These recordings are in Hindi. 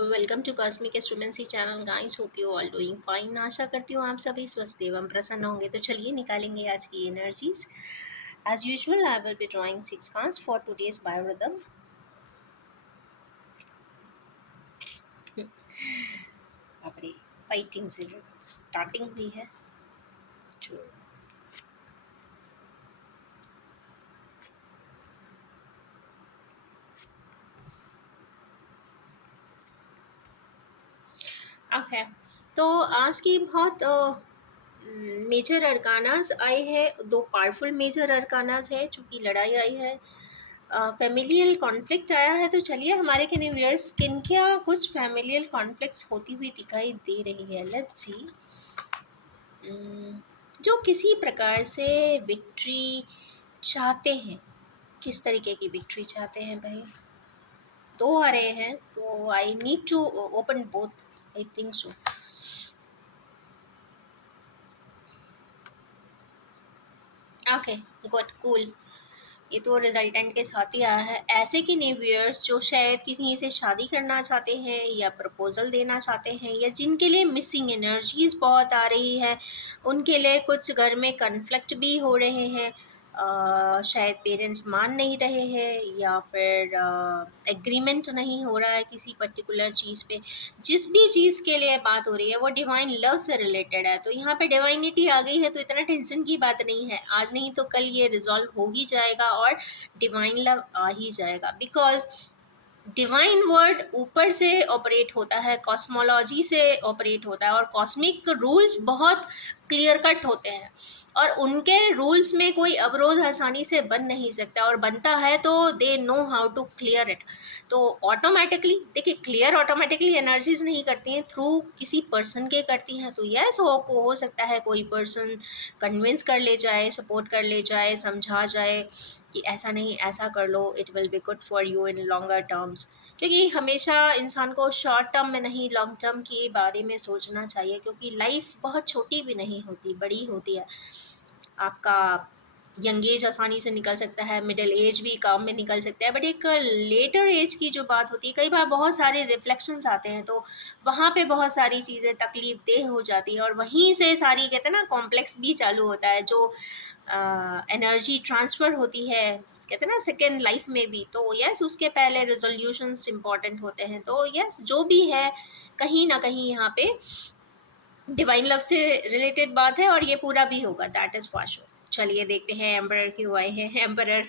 Welcome to Cosmic Astromancy channel guys, hope you all doing fine. आशा करती हूँ आप सभी स्वस्थ एवं प्रसन्न होंगे। तो चलिए निकालेंगे आज की energies. As usual I will be drawing 6 cards for today's biorhythm. अपनी फाइटिंग से स्टार्टिंग हुई है। ओके, तो आज की बहुत मेजर अरकानास आए हैं। दो पावरफुल मेजर अरकानास है, चूँकि लड़ाई आई है, फैमिलियल कॉन्फ्लिक्ट आया है। तो चलिए हमारे व्यूअर्स किन क्या कुछ फैमिलियल कॉन्फ्लिक्ट्स होती हुई दिखाई दे रही है। Let's see. जो किसी प्रकार से विक्ट्री चाहते हैं, किस तरीके की विक्ट्री चाहते हैं भाई। दो आ रहे हैं तो I need to open both, I think so. Okay, good, cool. ये तो रिजल्टेंट के साथ ही आया है। ऐसे कि न्यूवियर्स जो शायद किसी से शादी करना चाहते हैं या प्रपोजल देना चाहते हैं, या जिनके लिए मिसिंग एनर्जीज बहुत आ रही है, उनके लिए कुछ घर में कन्फ्लिक्ट भी हो रहे हैं। शायद पेरेंट्स मान नहीं रहे हैं, या फिर एग्रीमेंट नहीं हो रहा है किसी पर्टिकुलर चीज़ पे। जिस भी चीज़ के लिए बात हो रही है वो डिवाइन लव से रिलेटेड है। तो यहाँ पे डिवाइनिटी आ गई है, तो इतना टेंशन की बात नहीं है। आज नहीं तो कल ये रिजॉल्व हो ही जाएगा और डिवाइन लव आ ही जाएगा। बिकॉज डिवाइन वर्ड ऊपर से ऑपरेट होता है, कॉस्मोलॉजी से ऑपरेट होता है, और कॉस्मिक रूल्स बहुत क्लियर कट होते हैं, और उनके रूल्स में कोई अवरोध आसानी से बन नहीं सकता, और बनता है तो they know how to clear it. तो ऑटोमेटिकली देखिए, क्लियर ऑटोमेटिकली एनर्जीज नहीं करती हैं, थ्रू किसी पर्सन के करती हैं। तो यस, हो सकता है कोई पर्सन कन्विंस कर ले जाए, सपोर्ट कर ले जाए, समझा जाए कि ऐसा नहीं, ऐसा कर लो, it will be good for you in longer terms. क्योंकि हमेशा इंसान को शॉर्ट टर्म में नहीं, लॉन्ग टर्म के बारे में सोचना चाहिए, क्योंकि लाइफ बहुत छोटी भी नहीं होती, बड़ी होती है। आपका यंग एज आसानी से निकल सकता है, मिडिल एज भी काम में निकल सकता है, बट एक लेटर एज की जो बात होती है, कई बार बहुत सारे रिफ्लेक्शंस आते हैं, तो वहाँ पे बहुत सारी चीज़ें तकलीफ देह हो जाती है, और वहीं से सारी कहते हैं ना कॉम्प्लेक्स भी चालू होता है, जो एनर्जी ट्रांसफ़र होती है, कहते हैं ना सेकेंड लाइफ में भी। तो यस, उसके पहले रेजोल्यूशंस इम्पॉर्टेंट होते हैं। तो यस, जो भी है, कहीं ना कहीं यहाँ पे डिवाइन लव से रिलेटेड बात है, और ये पूरा भी होगा, दैट इज़ फॉर श्योर। चलिए देखते हैं एम्परर क्यों आए हैं। एम्परर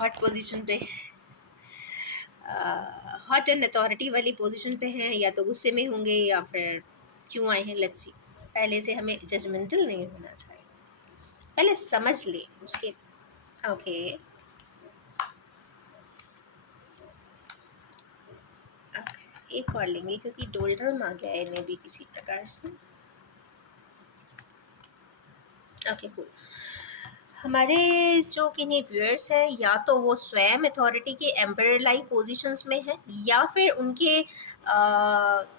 हॉट पोजीशन पे, हॉट एंड अथॉरिटी वाली पोजीशन पे हैं, या तो गुस्से में होंगे, या फिर क्यों आए हैं। Let's see. पहले से हमें जजमेंटल नहीं होना चाहिए, पहले समझ ले उसके। ओके, एक और लेंगे क्योंकि डोल्ड्रम आ गया है इन्हें भी किसी प्रकार से। Okay, cool. हमारे जो किन्हीं व्यूअर्स हैं, या तो वो स्वयं अथॉरिटी के एम्परर लाइक पोजीशंस में है, या फिर उनके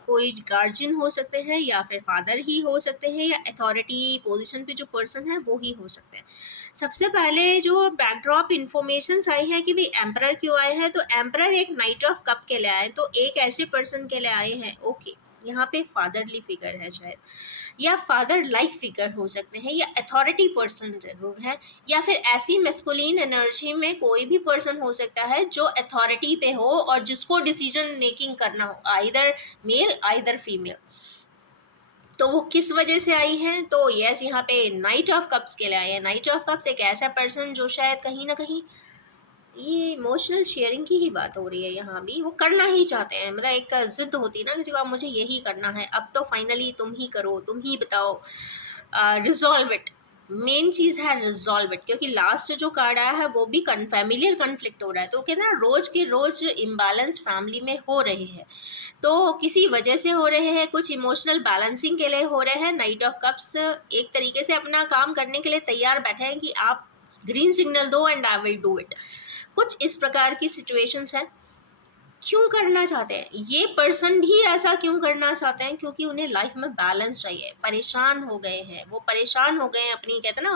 कोई गार्जियन हो सकते हैं, या फिर फादर ही हो सकते हैं, या अथॉरिटी पोजीशन पे जो पर्सन है वो ही हो सकते हैं। सबसे पहले जो बैकड्रॉप इन्फॉर्मेशन आई है कि भाई एम्परर क्यों आए हैं, तो एम्परर एक नाइट ऑफ कप के लिए आए, तो एक ऐसे पर्सन के लिए आए हैं। ओके, यहाँ पे फादरली फिगर है शायद, या फादर लाइक फिगर हो सकते हैं, या अथॉरिटी पर्सन जरूर है, या फिर ऐसी मेस्कुलिन एनर्जी में कोई भी पर्सन हो सकता है जो अथॉरिटी पे हो और जिसको डिसीजन मेकिंग करना हो, आइदर मेल आइदर फीमेल। तो वो किस वजह से आई हैं, तो यस, यहाँ पे नाइट ऑफ कप्स के लिए आई है। नाइट ऑफ कप्स एक ऐसा पर्सन जो शायद कहीं ना कहीं, ये इमोशनल शेयरिंग की ही बात हो रही है यहाँ भी, वो करना ही चाहते हैं। मतलब एक जिद होती है ना किसी को, अब मुझे यही करना है, अब तो फाइनली तुम ही करो, तुम ही बताओ, रिजॉल्व इट। मेन चीज़ है रिजॉल्व इट, क्योंकि लास्ट जो कार्ड आया है वो भी फैमिलियल कन्फ्लिक्ट हो रहा है। तो कहते हैं रोज के रोज इम्बैलेंस फैमिली में हो रहे हैं, तो किसी वजह से हो रहे हैं, कुछ इमोशनल बैलेंसिंग के लिए हो रहे हैं। नाइट ऑफ कप्स एक तरीके से अपना काम करने के लिए तैयार बैठे हैं कि आप ग्रीन सिग्नल दो and I will do it. कुछ इस प्रकार की सिचुएशंस हैं। क्यों करना चाहते हैं ये पर्सन भी ऐसा, क्यों करना चाहते हैं, क्योंकि उन्हें लाइफ में बैलेंस चाहिए। परेशान हो गए हैं, वो परेशान हो गए हैं अपनी, कहते हैं ना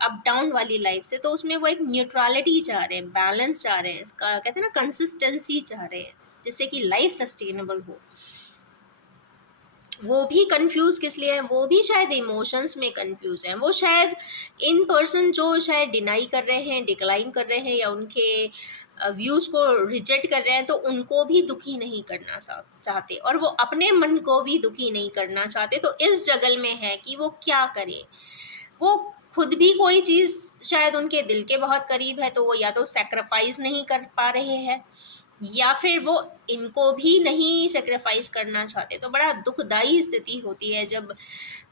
अप डाउन वाली लाइफ से, तो उसमें वो एक न्यूट्रलिटी चाह रहे हैं, बैलेंस चाह रहे हैं, इसका कहते हैं ना कंसिस्टेंसी चाह रहे हैं। जिससे कि लाइफ सस्टेनेबल हो। वो भी कंफ्यूज किस लिए है, वो भी शायद इमोशंस में कंफ्यूज हैं, वो शायद इन पर्सन जो शायद डिनाई कर रहे हैं, डिक्लाइन कर रहे हैं या उनके व्यूज़ को रिजेक्ट कर रहे हैं, तो उनको भी दुखी नहीं करना चाहते और वो अपने मन को भी दुखी नहीं करना चाहते। तो इस जगल में है कि वो क्या करें। वो खुद भी कोई चीज़ शायद उनके दिल के बहुत करीब है, तो वो या तो सैक्रिफाइस नहीं कर पा रहे हैं या फिर वो इनको भी नहीं सैक्रिफाइस करना चाहते। तो बड़ा दुखदाई स्थिति होती है जब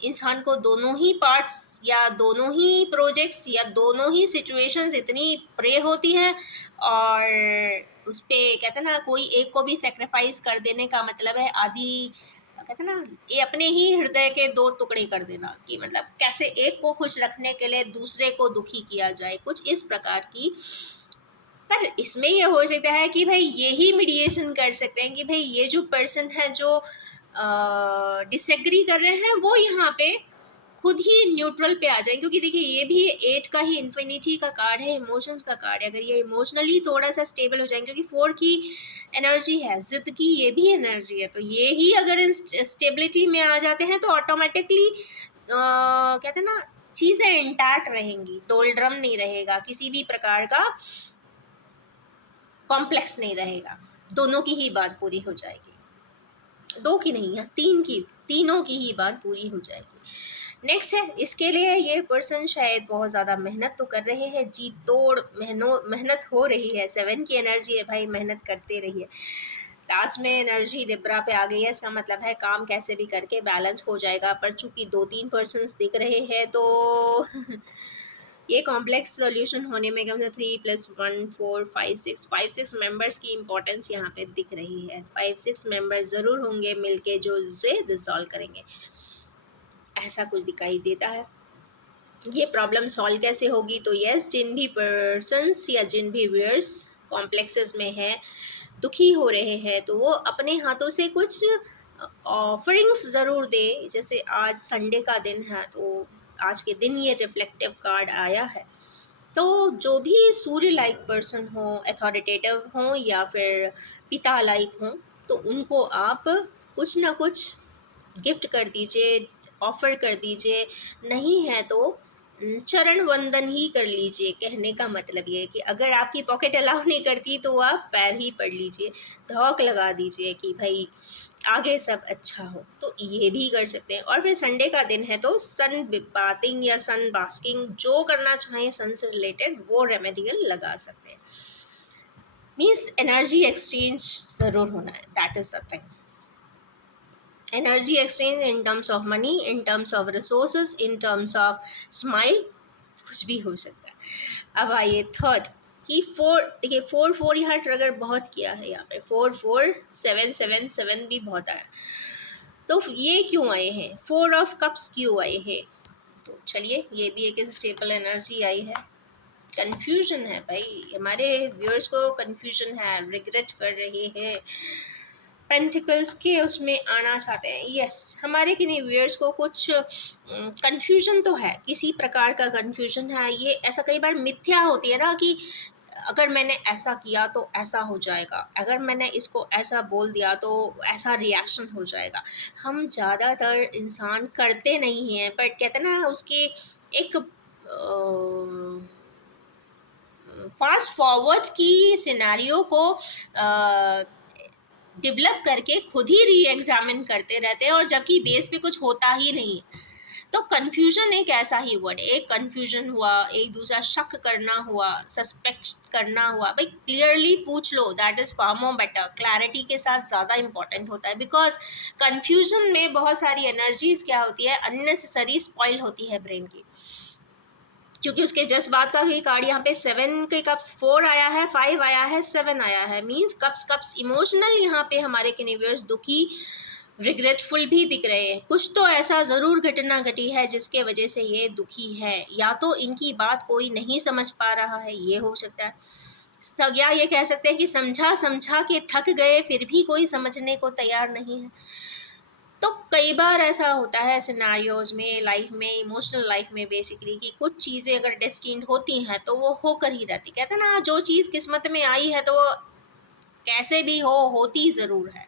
इंसान को दोनों ही पार्ट्स या दोनों ही प्रोजेक्ट्स या दोनों ही सिचुएशंस इतनी प्रे होती हैं और उस पे कहते हैं ना, कोई एक को भी सैक्रिफाइस कर देने का मतलब है आधी, कहते हैं ना, ये अपने ही हृदय के दो टुकड़े कर देना, कि मतलब कैसे एक को खुश रखने के लिए दूसरे को दुखी किया जाए, कुछ इस प्रकार की। पर इसमें ये हो सकता है कि भाई यही मीडिएशन कर सकते हैं कि भाई ये जो पर्सन है जो डिसएग्री कर रहे हैं वो यहाँ पे खुद ही न्यूट्रल पे आ जाए, क्योंकि देखिए ये भी 8 का ही इन्फिनिटी का कार्ड है, इमोशंस का कार्ड है। अगर ये इमोशनली थोड़ा सा स्टेबल हो जाएंगे, क्योंकि 4 की एनर्जी है, जिद की ये भी एनर्जी है, तो ये ही अगर स्टेबिलिटी में आ जाते हैं तो ऑटोमेटिकली कहते हैं ना, चीज़ें इंटैक्ट रहेंगी, डोलड्रम नहीं रहेगा, किसी भी प्रकार का कॉम्प्लेक्स नहीं रहेगा, दोनों की ही बात पूरी हो जाएगी, 2 की नहीं है, 3 की, तीनों की ही बात पूरी हो जाएगी। नेक्स्ट है, इसके लिए ये पर्सन शायद बहुत ज़्यादा मेहनत तो कर रहे हैं, जी तोड़ मेहनत हो रही है। 7 की एनर्जी है भाई, मेहनत करते रहिए। लास्ट में एनर्जी लिब्रा पे आ गई है, इसका मतलब है काम कैसे भी करके बैलेंस हो जाएगा। पर चूंकि 2-3 पर्सन्स दिख रहे हैं तो ये कॉम्प्लेक्स सॉल्यूशन होने में कम से 3+1 4 5 6 मेंबर्स की इम्पोर्टेंस यहाँ पे दिख रही है। 5-6 मेंबर्स ज़रूर होंगे मिलके जो इसे रिजॉल्व करेंगे, ऐसा कुछ दिखाई देता है। ये प्रॉब्लम सॉल्व कैसे होगी, तो यस, जिन भी पर्सन्स या जिन भी व्यूअर्स कॉम्प्लेक्सेस में है, दुखी हो रहे हैं, तो वो अपने हाथों से कुछ ऑफरिंग्स ज़रूर दे। जैसे आज संडे का दिन है, तो आज के दिन ये रिफ्लेक्टिव कार्ड आया है, तो जो भी सूर्य लाइक पर्सन हो, अथॉरिटेटिव हो या फिर पिता लाइक हो, तो उनको आप कुछ ना कुछ गिफ्ट कर दीजिए, ऑफ़र कर दीजिए। नहीं है तो चरण वंदन ही कर लीजिए। कहने का मतलब ये है कि अगर आपकी पॉकेट अलाउ नहीं करती तो आप पैर ही पढ़ लीजिए, धौक लगा दीजिए कि भाई आगे सब अच्छा हो, तो ये भी कर सकते हैं। और फिर संडे का दिन है तो सन बाथिंग या सन बास्किंग जो करना चाहें सन से रिलेटेड, वो रेमेडियल लगा सकते हैं। मीन्स एनर्जी एक्सचेंज ज़रूर होना है, that is the thing. Energy exchange in terms of money, in terms of resources, in terms of smile, कुछ भी हो सकता है। अब आइए थर्ड कि 4, देखिए 4 यहाँ ट्रिगर बहुत किया है, यहाँ पे 4 भी बहुत आया। तो ये क्यों आए हैं, 4 ऑफ कप्स क्यों आए हैं, तो चलिए ये भी एक स्टेबल एनर्जी आई है। कन्फ्यूजन है भाई, हमारे व्यूअर्स को कन्फ्यूजन है, रिग्रेट कर रहे हैं, पेंटिकल्स के उसमें आना चाहते हैं। यस, हमारे किन्हीं व्यूअर्स को कुछ कन्फ्यूजन तो है, किसी प्रकार का कन्फ्यूजन है। ये ऐसा कई बार मिथ्या होती है ना कि अगर मैंने ऐसा किया तो ऐसा हो जाएगा, अगर मैंने इसको ऐसा बोल दिया तो ऐसा रिएक्शन हो जाएगा। हम ज़्यादातर इंसान करते नहीं हैं, बट कहते हैं ना, उसकी एक फास्ट फॉरवर्ड की सिनेरियो को डेवलप करके खुद ही री एग्जामिन करते रहते हैं, और जबकि बेस पे कुछ होता ही नहीं। तो कन्फ्यूजन एक ऐसा ही वर्ड है, एक कन्फ्यूजन हुआ, एक दूसरा शक करना हुआ, सस्पेक्ट करना हुआ, भाई क्लियरली पूछ लो, that is far more better. Clarity के साथ ज़्यादा इंपॉर्टेंट होता है, बिकॉज कन्फ्यूजन में बहुत सारी एनर्जीज क्या होती है, अननेसेसरी स्पॉइल होती है ब्रेन की। क्योंकि उसके जस्ट बाद का ही कार्ड यहाँ पे 7 के कप्स, 4 आया है, 5 आया है, 7 आया है, मीन्स कप्स इमोशनल यहाँ पे हमारे किन्वर्स दुखी, रिग्रेटफुल भी दिख रहे हैं। कुछ तो ऐसा ज़रूर घटना घटी है जिसके वजह से ये दुखी है, या तो इनकी बात कोई नहीं समझ पा रहा है, ये हो सकता है, या ये कह सकते हैं कि समझा समझा के थक गए, फिर भी कोई समझने को तैयार नहीं है। तो कई बार ऐसा होता है सिनारियोज में, लाइफ में, इमोशनल लाइफ में बेसिकली, कि कुछ चीज़ें अगर डेस्टिन्ड होती हैं तो वो होकर ही रहती। कहते हैं ना, जो चीज़ किस्मत में आई है तो कैसे भी हो, होती ज़रूर है,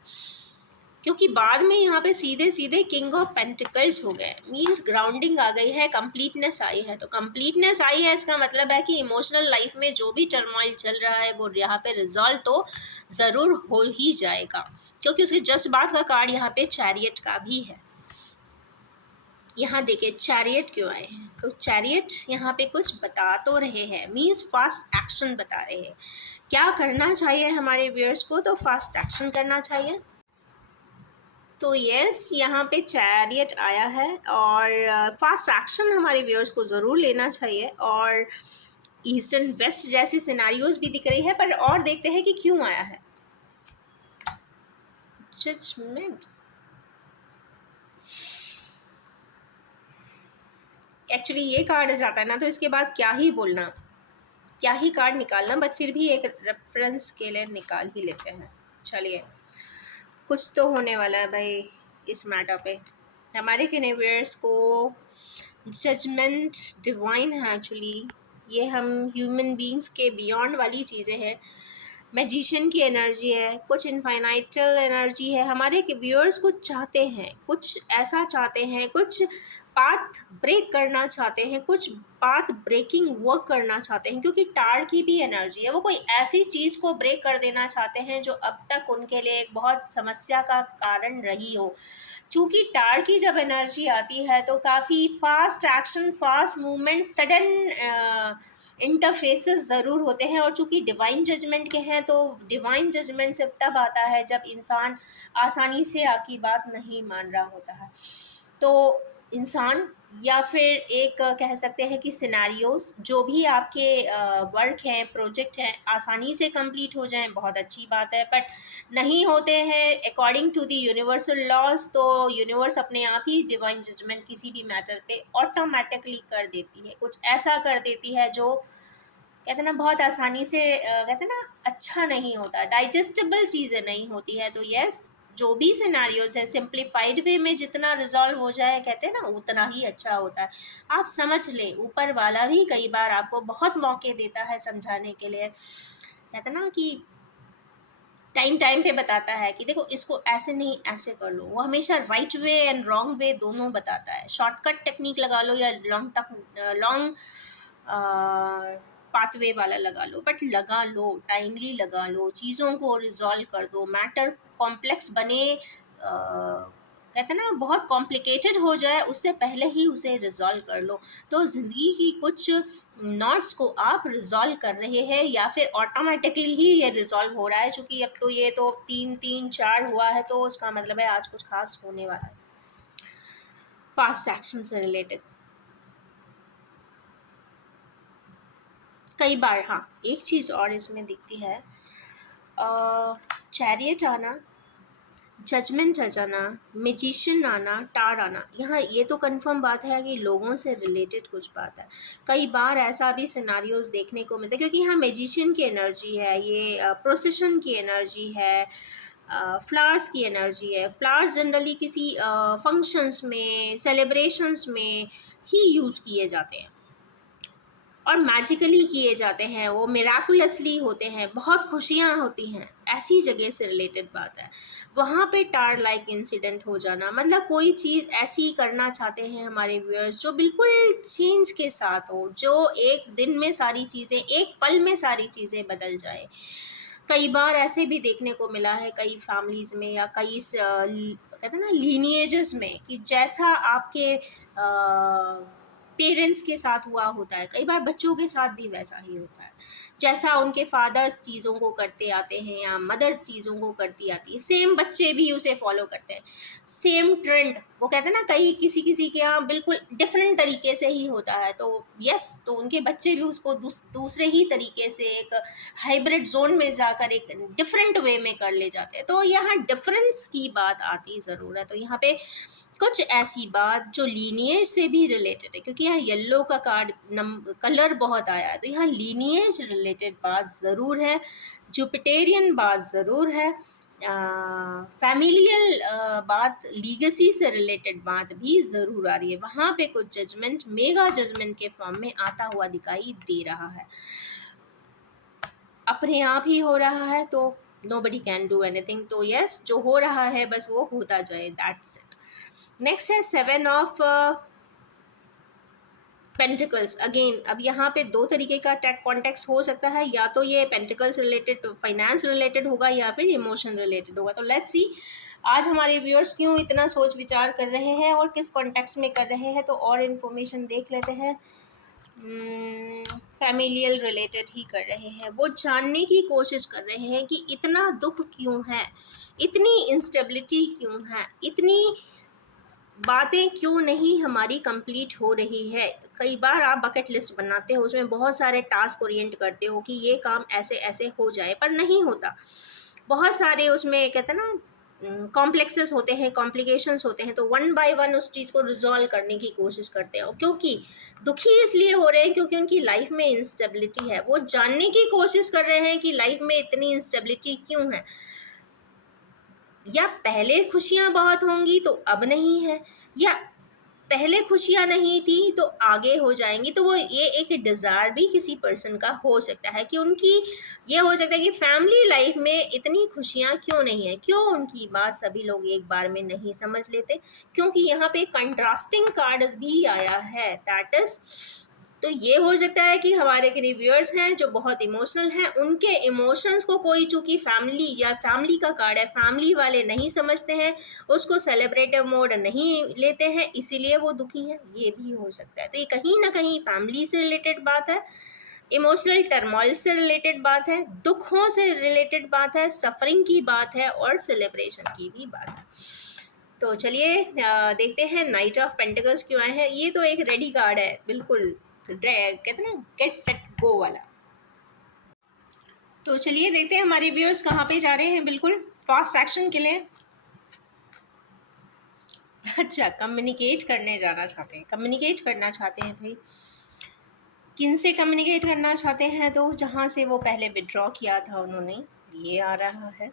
क्योंकि बाद में यहाँ पे सीधे सीधे किंग ऑफ पेंटिकल्स हो गए, मींस ग्राउंडिंग आ गई है, कंप्लीटनेस आई है। तो कंप्लीटनेस आई है इसका मतलब है कि इमोशनल लाइफ में जो भी टर्मोइल चल रहा है वो यहाँ पे रिजॉल्व तो ज़रूर हो ही जाएगा, क्योंकि उसके जस्ट बाद का कार्ड यहाँ पे चैरियट का भी है। यहाँ देखिए चैरियट क्यों आए हैं, तो चैरियट यहाँ पे कुछ बता तो रहे हैं, मींस फास्ट एक्शन बता रहे हैं। क्या करना चाहिए हमारे व्यूअर्स को, तो फास्ट एक्शन करना चाहिए। तो यस, यहाँ पे चैरियट आया है और फास्ट एक्शन हमारे व्यूअर्स को ज़रूर लेना चाहिए। और ईस्टर्न वेस्ट जैसी सिनारियोज भी दिख रही है, पर और देखते हैं कि क्यों आया है जजमेंट। एक्चुअली ये कार्ड जाता है ना, तो इसके बाद क्या ही बोलना, क्या ही कार्ड निकालना, बट फिर भी एक रेफरेंस के लिए निकाल ही लेते हैं। चलिए, कुछ तो होने वाला है भाई इस मैटर पे। हमारे किनेवियर्स को जजमेंट डिवाइन है एक्चुअली, ये हम ह्यूमन बींग्स के बियॉन्ड वाली चीज़ें हैं। मैजिशियन की एनर्जी है, कुछ इनफाइनाइटल एनर्जी है। हमारे व्यूअर्स कुछ चाहते हैं, कुछ ऐसा चाहते हैं, कुछ पाथ ब्रेक करना चाहते हैं, कुछ पाथ ब्रेकिंग वर्क करना चाहते हैं, क्योंकि टार की भी एनर्जी है। वो कोई ऐसी चीज़ को ब्रेक कर देना चाहते हैं जो अब तक उनके लिए एक बहुत समस्या का कारण रही हो। चूँकि टार की जब एनर्जी आती है तो काफ़ी fast action, fast movement, sudden interfaces ज़रूर होते हैं। और चूँकि डिवाइन जजमेंट के हैं तो डिवाइन जजमेंट सिर्फ तब आता है जब इंसान आसानी से आपकी बात नहीं मान रहा होता है। तो इंसान या फिर एक कह सकते हैं कि सिनेरियोज जो भी आपके वर्क हैं, प्रोजेक्ट हैं, आसानी से कंप्लीट हो जाएं, बहुत अच्छी बात है। बट नहीं होते हैं according to the universal laws, तो यूनिवर्स अपने आप ही डिवाइन जजमेंट किसी भी मैटर पे ऑटोमेटिकली कर देती है, कुछ ऐसा कर देती है जो कहते हैं ना बहुत आसानी से कहते हैं ना अच्छा नहीं होता, डाइजेस्टेबल चीज़ें नहीं होती है। तो यस, जो भी सिनारियोज है सिंप्लीफाइड वे में जितना रिजॉल्व हो जाए कहते हैं ना उतना ही अच्छा होता है। आप समझ लें, ऊपर वाला भी कई बार आपको बहुत मौके देता है समझाने के लिए, कहते हैं ना कि टाइम टाइम पे बताता है कि देखो इसको ऐसे नहीं ऐसे कर लो। वो हमेशा right way and wrong way दोनों बताता है। शॉर्टकट टेक्निक लगा लो या लॉन्ग पाथवे वाला लगा लो, बट लगा लो, टाइमली लगा लो, चीज़ों को रिजॉल्व कर दो। मैटर कॉम्प्लेक्स बने, कहते हैं ना बहुत कॉम्प्लिकेटेड हो जाए उससे पहले ही उसे रिजॉल्व कर लो। तो ज़िंदगी की कुछ नॉट्स को आप रिजॉल्व कर रहे हैं या फिर ऑटोमेटिकली ही ये रिजॉल्व हो रहा है, क्योंकि अब तो ये तो 3 3 4 हुआ है, तो उसका मतलब है आज कुछ खास होने वाला है फास्ट एक्शन से रिलेटेड। कई बार हाँ, एक चीज़ और इसमें दिखती है, चैरियट आना, जजमेंट आ जाना, मैजिशियन आना, टार आना। यहाँ ये तो कंफर्म बात है कि लोगों से रिलेटेड कुछ बात है। कई बार ऐसा भी सिनारियोज देखने को मिलता है, क्योंकि यहाँ मैजिशियन की एनर्जी है, ये प्रोसेशन की एनर्जी है, फ्लावर्स की एनर्जी है। फ्लावर्स जनरली किसी फंक्शंस में, सेलिब्रेशंस में ही यूज़ किए जाते हैं और मैजिकली किए जाते हैं, वो मिराकुलसली होते हैं, बहुत खुशियाँ होती हैं। ऐसी जगह से रिलेटेड बात है। वहाँ पे टार लाइक इंसिडेंट हो जाना, मतलब कोई चीज़ ऐसी करना चाहते हैं हमारे व्यूअर्स जो बिल्कुल चेंज के साथ हो, जो एक दिन में सारी चीज़ें, एक पल में सारी चीज़ें बदल जाए। कई बार ऐसे भी देखने को मिला है कई फैमिलीज़ में या कई कहते हैं ना लीनिएजेस में, कि जैसा आपके पेरेंट्स के साथ हुआ होता है, कई बार बच्चों के साथ भी वैसा ही होता है। जैसा उनके फादर्स चीज़ों को करते आते हैं या मदर चीज़ों को करती आती है, सेम बच्चे भी उसे फॉलो करते हैं। सेम ट्रेंड, वो कहते हैं ना कई किसी किसी के यहाँ बिल्कुल डिफरेंट तरीके से ही होता है, तो यस, तो उनके बच्चे भी उसको दूसरे ही तरीके से एक हाइब्रिड जोन में जाकर एक डिफरेंट वे में कर ले जाते हैं। तो यहाँ डिफरेंस की बात आती ज़रूर है। तो यहाँ पे कुछ ऐसी बात जो लीनिएज से भी रिलेटेड है, क्योंकि यहाँ येलो का कार्ड कलर बहुत आया है, तो यहाँ लीनिएज रिलेटेड बात ज़रूर है, जुपिटेरियन बात ज़रूर है, फैमिलियल बात, लीगेसी से रिलेटेड बात भी ज़रूर आ रही है। वहाँ पे कुछ जजमेंट मेगा जजमेंट के फॉर्म में आता हुआ दिखाई दे रहा है, अपने आप ही हो रहा है। तो नोबडी कैन डू एनीथिंग। तो यस, जो हो रहा है बस वो होता जाए, दैट्स इट। नेक्स्ट है 7 ऑफ पेंटिकल्स। अगेन अब यहाँ पे दो तरीके का कॉन्टेक्स्ट हो सकता है, या तो ये पेंटिकल्स रिलेटेड फाइनेंस रिलेटेड होगा या फिर इमोशन रिलेटेड होगा। तो लेट्स सी आज हमारे व्यूअर्स क्यों इतना सोच विचार कर रहे हैं और किस कॉन्टेक्स्ट में कर रहे हैं। तो और इन्फॉर्मेशन देख लेते हैं। फैमिलियल रिलेटेड ही कर रहे हैं, वो जानने की कोशिश कर रहे हैं कि इतना दुख क्यों है, इतनी इंस्टेबिलिटी क्यों है, इतनी बातें क्यों नहीं हमारी कंप्लीट हो रही है। कई बार आप बकेट लिस्ट बनाते हो, उसमें बहुत सारे टास्क ओरिएंट करते हो कि ये काम ऐसे ऐसे हो जाए, पर नहीं होता। बहुत सारे उसमें कहते हैं ना कॉम्प्लेक्सेस होते हैं, कॉम्प्लिकेशंस होते हैं, तो वन बाय वन उस चीज़ को रिजॉल्व करने की कोशिश करते हो। क्योंकि दुखी इसलिए हो रहे हैं क्योंकि उनकी लाइफ में इंस्टेबिलिटी है। वो जानने की कोशिश कर रहे हैं कि लाइफ में इतनी इंस्टेबिलिटी क्यों है, या पहले खुशियां बहुत होंगी तो अब नहीं है, या पहले खुशियां नहीं थी तो आगे हो जाएंगी। तो वो ये एक डिज़ायर भी किसी पर्सन का हो सकता है कि उनकी ये हो सकता है कि फैमिली लाइफ में इतनी खुशियां क्यों नहीं है, क्यों उनकी बात सभी लोग एक बार में नहीं समझ लेते। क्योंकि यहाँ पे कंट्रास्टिंग कार्ड्स भी आया है, दैट इज, तो ये हो सकता है कि हमारे के रिव्यूअर्स हैं जो बहुत इमोशनल हैं, उनके इमोशंस को कोई चूंकि फैमिली या फैमिली का कार्ड है, फैमिली वाले नहीं समझते हैं, उसको सेलिब्रेटिव मोड नहीं लेते हैं, इसीलिए वो दुखी हैं। ये भी हो सकता है। तो ये कहीं ना कहीं फैमिली से रिलेटेड बात है, इमोशनल टर्मोइल से रिलेटेड बात है, दुखों से रिलेटेड बात है, सफरिंग की बात है और सेलिब्रेशन की भी बात है। तो चलिए देखते हैं नाइट ऑफ पेंटिकल्स क्यों आए हैं। ये तो एक रेडी कार्ड है, बिल्कुल कहते हैं ना गेट सेट गो वाला। तो चलिए देखते हैं हमारे व्यूअर्स कहाँ पे जा रहे हैं, बिल्कुल फास्ट एक्शन के लिए। अच्छा, कम्युनिकेट करने जाना चाहते हैं, कम्युनिकेट करना चाहते हैं भाई। किन से कम्युनिकेट करना चाहते हैं? तो जहाँ से वो पहले विड्रॉ किया था उन्होंने, ये आ रहा है।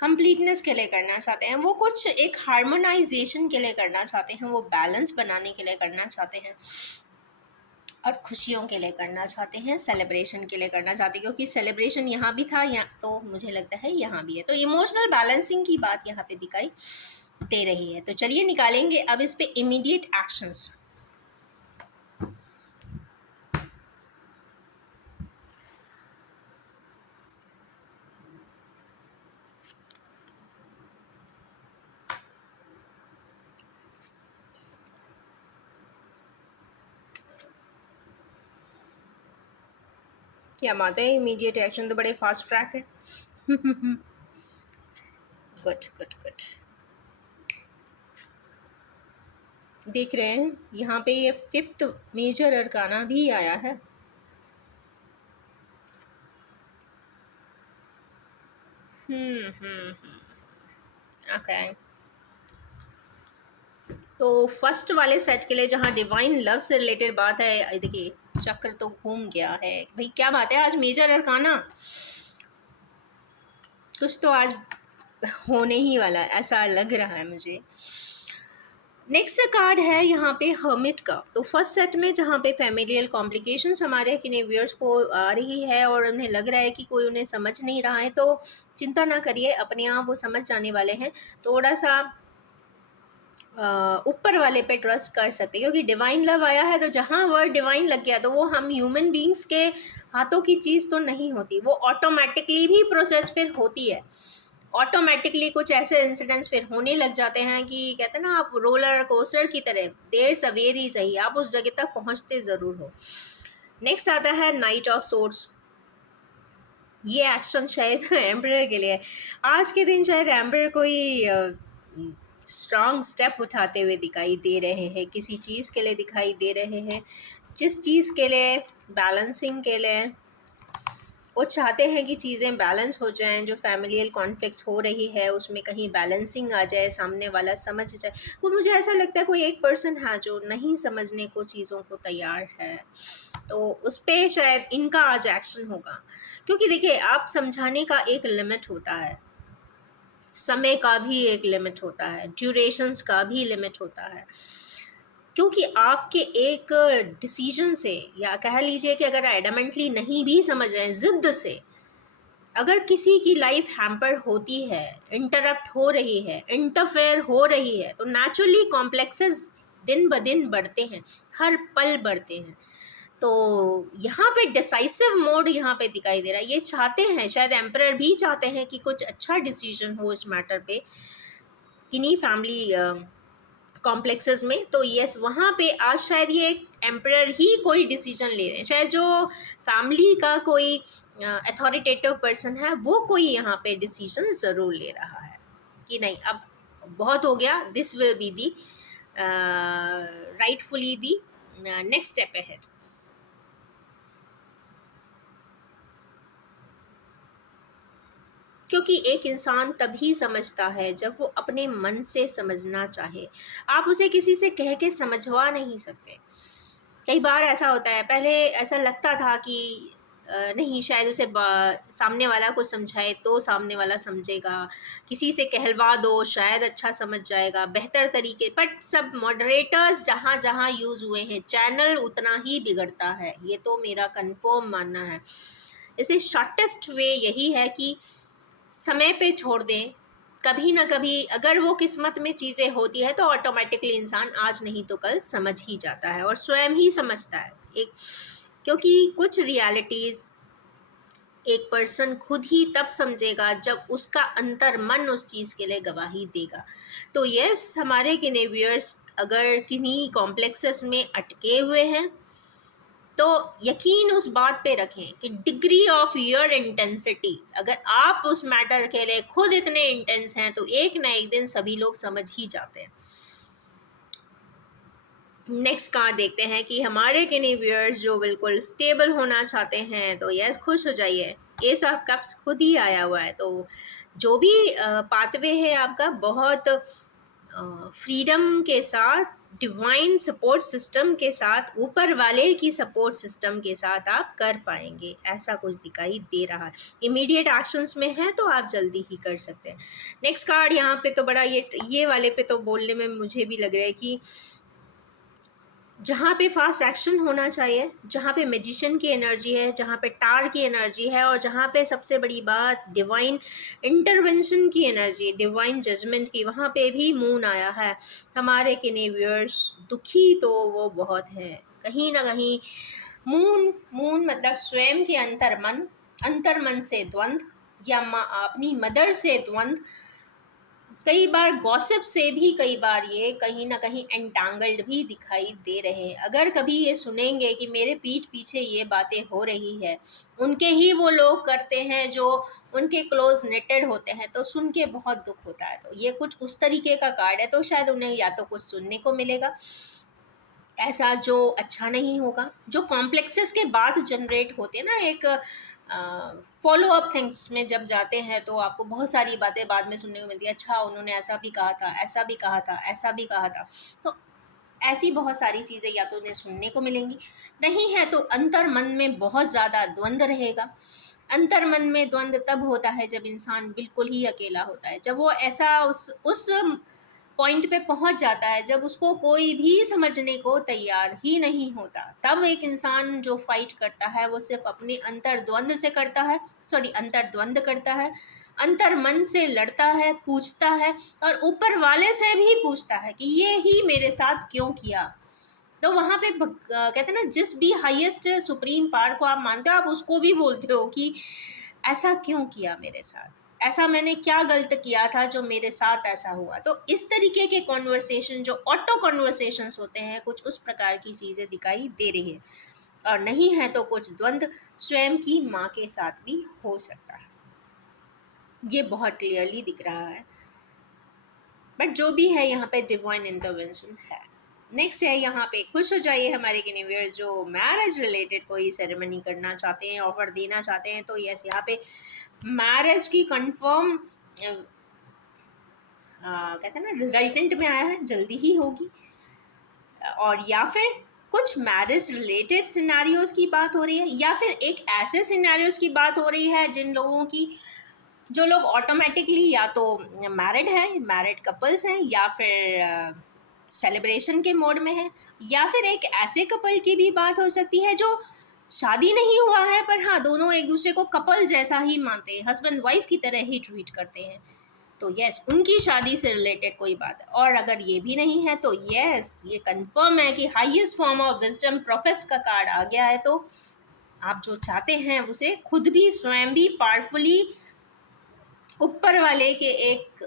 कंप्लीटनेस के लिए करना चाहते हैं, वो कुछ एक हार्मोनाइजेशन के लिए करना चाहते हैं, वो बैलेंस बनाने के लिए करना चाहते हैं, और खुशियों के लिए करना चाहते हैं, सेलिब्रेशन के लिए करना चाहते हैं। क्योंकि सेलिब्रेशन यहाँ भी था, यहाँ तो मुझे लगता है यहाँ भी है। तो इमोशनल बैलेंसिंग की बात यहाँ पे दिखाई दे रही है। तो चलिए निकालेंगे अब इस पे इमीडिएट एक्शंस। क्या बात है, इमीडिएट एक्शन तो बड़े फास्ट ट्रैक है। Good good good. देख रहे हैं यहाँ पे ये 5th मेजर अरकाना भी आया है। ओके, तो फर्स्ट वाले सेट के लिए जहाँ डिवाइन लव से रिलेटेड बात है, देखिए चक्र तो घूम गया है भाई। क्या बात है, आज मेजर अरकाना कुछ तो आज होने ही वाला है, ऐसा लग रहा है मुझे। नेक्स्ट कार्ड है यहाँ पे हर्मिट का। तो फर्स्ट सेट में जहाँ पे फैमिलियल कॉम्प्लिकेशंस हमारे व्यूअर्स को आ रही है और उन्हें लग रहा है कि कोई उन्हें समझ नहीं रहा है, तो चिंता ना करिए, अपने आप वो समझ जाने वाले हैं। थोड़ा सा ऊपर वाले पे ट्रस्ट कर सकते हैं, क्योंकि डिवाइन लव आया है। तो जहाँ वर्ड डिवाइन लग गया तो वो हम ह्यूमन बींग्स के हाथों की चीज़ तो नहीं होती, वो ऑटोमेटिकली भी प्रोसेस फिर होती है। ऑटोमेटिकली कुछ ऐसे इंसिडेंट्स फिर होने लग जाते हैं कि कहते हैं ना, आप रोलर कोस्टर की तरह देर सवेर ही सही आप उस जगह तक पहुंचते ज़रूर हो। नेक्स्ट आता है नाइट ऑफ सोर्ड्स। ये एक्शन शायद एम्परर के लिए, आज के दिन शायद एम्परर कोई स्ट्रॉन्ग स्टेप उठाते हुए दिखाई दे रहे हैं, किसी चीज़ के लिए दिखाई दे रहे हैं, जिस चीज़ के लिए बैलेंसिंग के लिए वो चाहते हैं कि चीज़ें बैलेंस हो जाएं, जो फैमिलियल कॉन्फ्लिक्ट्स हो रही है उसमें कहीं बैलेंसिंग आ जाए, सामने वाला समझ जाए। वो मुझे ऐसा लगता है कोई एक पर्सन है जो नहीं समझने को चीज़ों को तैयार है, तो उस पर शायद इनका आज एक्शन होगा। क्योंकि देखिए, आप समझाने का एक लिमिट होता है, समय का भी एक लिमिट होता है, ड्यूरेशंस का भी लिमिट होता है। क्योंकि आपके एक डिसीजन से, या कह लीजिए कि अगर एडमेंटली नहीं भी समझ रहे हैं, ज़िद्द से अगर किसी की लाइफ हैम्पर होती है, इंटरप्ट हो रही है, इंटरफेयर हो रही है, तो नेचुरली कॉम्प्लेक्सेस दिन ब दिन बढ़ते हैं, हर पल बढ़ते हैं। तो यहाँ पे डिसाइसिव मोड यहाँ पे दिखाई दे रहा है। ये चाहते हैं, शायद एम्परर भी चाहते हैं कि कुछ अच्छा डिसीजन हो इस मैटर पे, किन्हीं फैमिली कॉम्प्लेक्सेस में। तो यस, वहाँ पे आज शायद ये एक एम्परर ही कोई डिसीजन ले रहे हैं, शायद जो फैमिली का कोई अथॉरिटेटिव पर्सन है वो कोई यहाँ पे डिसीजन ज़रूर ले रहा है कि नहीं, अब बहुत हो गया, this will be the rightfully the next step ahead. क्योंकि एक इंसान तभी समझता है जब वो अपने मन से समझना चाहे। आप उसे किसी से कह के समझवा नहीं सकते। कई बार ऐसा होता है, पहले ऐसा लगता था कि नहीं, शायद उसे सामने वाला को समझाए तो सामने वाला समझेगा, किसी से कहलवा दो शायद अच्छा समझ जाएगा बेहतर तरीके। बट सब मॉडरेटर्स जहाँ जहाँ यूज़ हुए हैं, चैनल उतना ही बिगड़ता है, ये तो मेरा कंफर्म मानना है। इसे शॉर्टेस्ट वे यही है कि समय पे छोड़ दें। कभी ना कभी अगर वो किस्मत में चीज़ें होती है तो ऑटोमेटिकली इंसान आज नहीं तो कल समझ ही जाता है, और स्वयं ही समझता है एक, क्योंकि कुछ रियलिटीज़ एक पर्सन खुद ही तब समझेगा जब उसका अंतर मन उस चीज़ के लिए गवाही देगा। तो यस, हमारे किनेवियर्स अगर किन्हीं कॉम्प्लेक्सेस में अटके हुए हैं तो यकीन उस बात पे रखें कि डिग्री ऑफ योर इंटेंसिटी, अगर आप उस मैटर के लिए खुद इतने इंटेंस हैं तो एक ना एक दिन सभी लोग समझ ही जाते हैं। नेक्स्ट कार्ड देखते हैं कि हमारे किन्हीं व्यूअर्स जो बिल्कुल स्टेबल होना चाहते हैं, तो यस, खुश हो जाइए, एस ऑफ कप्स खुद ही आया हुआ है। तो जो भी पाथवे है आपका, बहुत फ्रीडम के साथ, डिवाइन सपोर्ट सिस्टम के साथ, ऊपर वाले की सपोर्ट सिस्टम के साथ आप कर पाएंगे, ऐसा कुछ दिखाई दे रहा है। इमीडिएट एक्शंस में है तो आप जल्दी ही कर सकते हैं। नेक्स्ट कार्ड यहाँ पे तो बड़ा ये वाले पे तो बोलने में मुझे भी लग रहा है कि जहाँ पे फास्ट एक्शन होना चाहिए, जहाँ पे मैजिशियन की एनर्जी है, जहाँ पे टार की एनर्जी है, और जहाँ पे सबसे बड़ी बात डिवाइन इंटरवेंशन की एनर्जी, डिवाइन जजमेंट की, वहाँ पे भी मून आया है। हमारे किन्हीं व्यूअर्स दुखी तो वो बहुत हैं, कहीं ना कहीं मून मून मतलब स्वयं के अंतर मन से द्वंद्व, या अपनी मदर से द्वंद्व, कई बार गॉसिप से भी, कई बार ये कहीं ना कहीं एंटांगल्ड भी दिखाई दे रहे हैं। अगर कभी ये सुनेंगे कि मेरे पीठ पीछे ये बातें हो रही है, उनके ही वो लोग करते हैं जो उनके क्लोज नेटेड होते हैं, तो सुन के बहुत दुख होता है। तो ये कुछ उस तरीके का कार्ड है, तो शायद उन्हें या तो कुछ सुनने को मिलेगा ऐसा जो अच्छा नहीं होगा, जो कॉम्प्लेक्सेस के बाद जनरेट होते हैं ना, एक फॉलो अप थिंग्स में जब जाते हैं तो आपको बहुत सारी बातें बाद में सुनने को मिलती है, अच्छा उन्होंने ऐसा भी कहा था, ऐसा भी कहा था, ऐसा भी कहा था। तो ऐसी बहुत सारी चीज़ें या तो उन्हें सुनने को मिलेंगी, नहीं है तो अंतर मन में बहुत ज़्यादा द्वंद्व रहेगा। अंतर मन में द्वंद्व तब होता है जब इंसान बिल्कुल ही अकेला होता है, जब वो ऐसा उस पॉइंट पे पहुंच जाता है जब उसको कोई भी समझने को तैयार ही नहीं होता। तब एक इंसान जो फाइट करता है वो सिर्फ अपने अंतर्द्वंद से करता है, सॉरी, अंतर्द्वंद करता है, अंतर मन से लड़ता है, पूछता है, और ऊपर वाले से भी पूछता है कि ये ही मेरे साथ क्यों किया। तो वहाँ पे कहते हैं ना, जिस भी हाईएस्ट सुप्रीम पावर को आप मानते हो, आप उसको भी बोलते हो कि ऐसा क्यों किया मेरे साथ, ऐसा मैंने क्या गलत किया था जो मेरे साथ ऐसा हुआ। तो इस तरीके के कॉन्वर्सेशन जो ऑटो कॉन्वर्सेशंस होते हैं, कुछ उस प्रकार की चीज़ें दिखाई दे रही है, और नहीं है तो कुछ द्वंद्व स्वयं की माँ के साथ भी हो सकता है, ये बहुत क्लियरली दिख रहा है। बट जो भी है यहाँ पे डिवाइन इंटरवेंशन है। नेक्स्ट है यहाँ पे, खुश हो जाइए हमारे किनेवियर्स जो मैरिज रिलेटेड कोई सेरेमनी करना चाहते हैं, ऑफर देना चाहते हैं, तो यस, यहाँ पे मैरिज की कंफर्म कहते हैं ना रिजल्टेंट में आया है, जल्दी ही होगी। और या फिर कुछ मैरिज रिलेटेड सिनेरियोज की बात हो रही है, या फिर एक ऐसे सिनेरियोज की बात हो रही है जिन लोगों की, जो लोग ऑटोमेटिकली या तो मैरिड हैं, मैरिड कपल्स हैं, या फिर सेलिब्रेशन के मोड में है, या फिर एक ऐसे कपल की भी बात हो सकती है जो शादी नहीं हुआ है पर हाँ दोनों एक दूसरे को कपल जैसा ही मानते हैं, हस्बैंड वाइफ की तरह ही ट्रीट करते हैं, तो यस उनकी शादी से रिलेटेड कोई बात है। और अगर ये भी नहीं है तो यस ये कंफर्म है कि highest form of wisdom profess का कार्ड आ गया है। तो आप जो चाहते हैं उसे खुद भी स्वयं भी पावरफुली ऊपर वाले के एक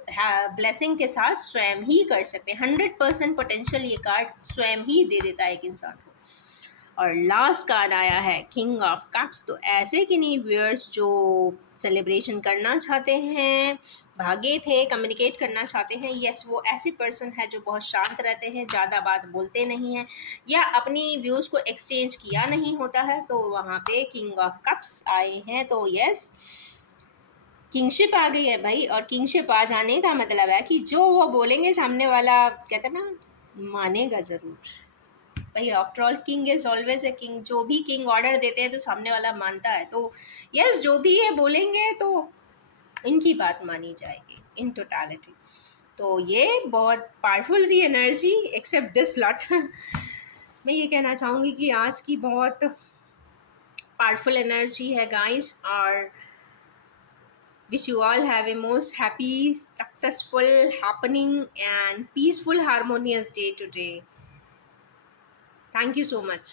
ब्लेसिंग के साथ स्वयं ही कर सकते हैं। 100% पोटेंशियल ये कार्ड स्वयं ही दे देता है एक इंसान को। और लास्ट कार्ड आया है किंग ऑफ कप्स। तो ऐसे कि नहीं व्यूअर्स जो सेलिब्रेशन करना चाहते हैं, भागे थे, कम्युनिकेट करना चाहते हैं, यस वो ऐसे पर्सन है जो बहुत शांत रहते हैं, ज़्यादा बात बोलते नहीं हैं या अपनी व्यूज़ को एक्सचेंज किया नहीं होता है, तो वहाँ पे किंग ऑफ कप्स आए हैं। तो यस किंगशिप आ गई है भाई। और किंगशिप आ जाने का मतलब है कि जो वो बोलेंगे सामने वाला कहते हैं ना मानेगा ज़रूर भाई। After all king is always a king, जो भी किंग ऑर्डर देते हैं तो सामने वाला मानता है। तो यस जो भी ये बोलेंगे तो इनकी बात मानी जाएगी इन टोटालिटी। तो ये बहुत पावरफुल सी एनर्जी एक्सेप्ट दिस लॉट मैं ये कहना चाहूँगी कि आज की बहुत पावरफुल एनर्जी है गाइस। और wish you all have a most happy, successful, happening and peaceful, harmonious day today. Thank you so much.